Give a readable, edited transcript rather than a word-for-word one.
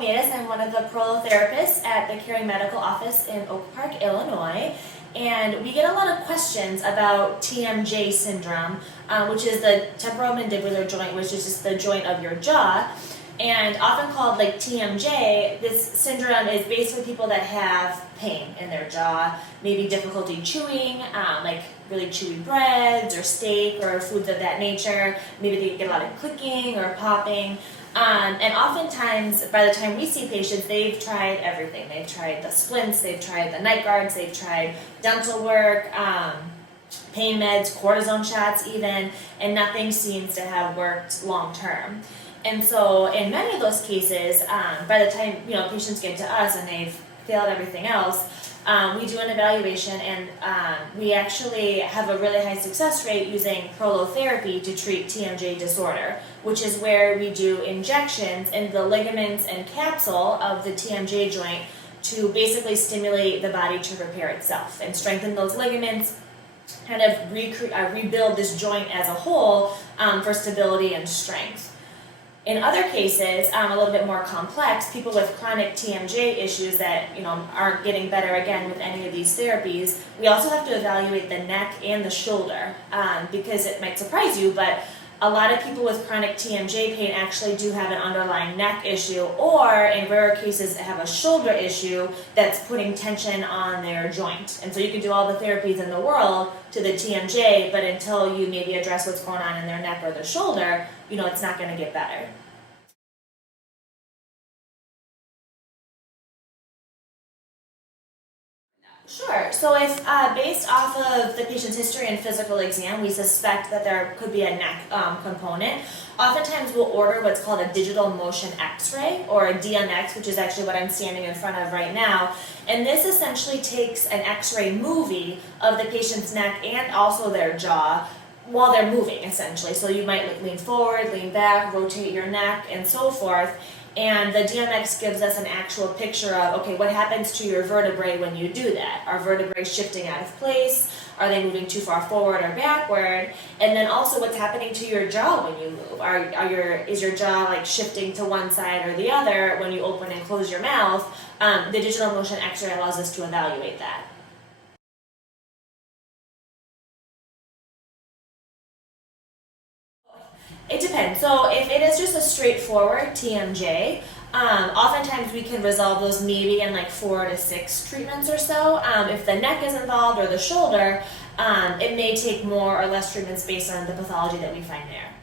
Danielle Matias. I'm one of the Prolotherapists at the Caring Medical Office in Oak Park, Illinois. And we get a lot of questions about TMJ syndrome, which is the temporomandibular joint, which is just the joint of your jaw. And often called like TMJ, this syndrome is basically people that have pain in their jaw, maybe difficulty chewing, like really chewy breads or steak or foods of that nature. Maybe they get a lot of clicking or popping. And oftentimes, by the time we see patients, they've tried everything. They've tried the splints, they've tried the night guards, they've tried dental work, pain meds, cortisone shots even, and nothing seems to have worked long term. And so in many of those cases, by the time patients get to us and they've failed everything else, we do an evaluation, and we actually have a really high success rate using Prolotherapy to treat TMJ disorder, which is where we do injections in the ligaments and capsule of the TMJ joint to basically stimulate the body to repair itself and strengthen those ligaments, kind of rebuild this joint as a whole for stability and strength. In other cases, a little bit more complex, people with chronic TMJ issues that aren't getting better again with any of these therapies, we also have to evaluate the neck and the shoulder because it might surprise you, but a lot of people with chronic TMJ pain actually do have an underlying neck issue, or in rare cases have a shoulder issue that's putting tension on their joint. And so you can do all the therapies in the world to the TMJ, but until you maybe address what's going on in their neck or their shoulder, it's not going to get better. Sure. So if based off of the patient's history and physical exam, we suspect that there could be a neck component, oftentimes we'll order what's called a digital motion x-ray, or a DMX, which is actually what I'm standing in front of right now. And this essentially takes an x-ray movie of the patient's neck and also their jaw while they're moving, essentially. So you might lean forward, lean back, rotate your neck, and so forth. And the DMX gives us an actual picture of, okay, what happens to your vertebrae when you do that? Are vertebrae shifting out of place? Are they moving too far forward or backward? And then also what's happening to your jaw when you move? Is your jaw like shifting to one side or the other when you open and close your mouth? The digital motion x-ray allows us to evaluate that. It depends. So if it is just a straightforward TMJ, oftentimes we can resolve those maybe in like 4 to 6 treatments or so. If the neck is involved or the shoulder, it may take more or less treatments based on the pathology that we find there.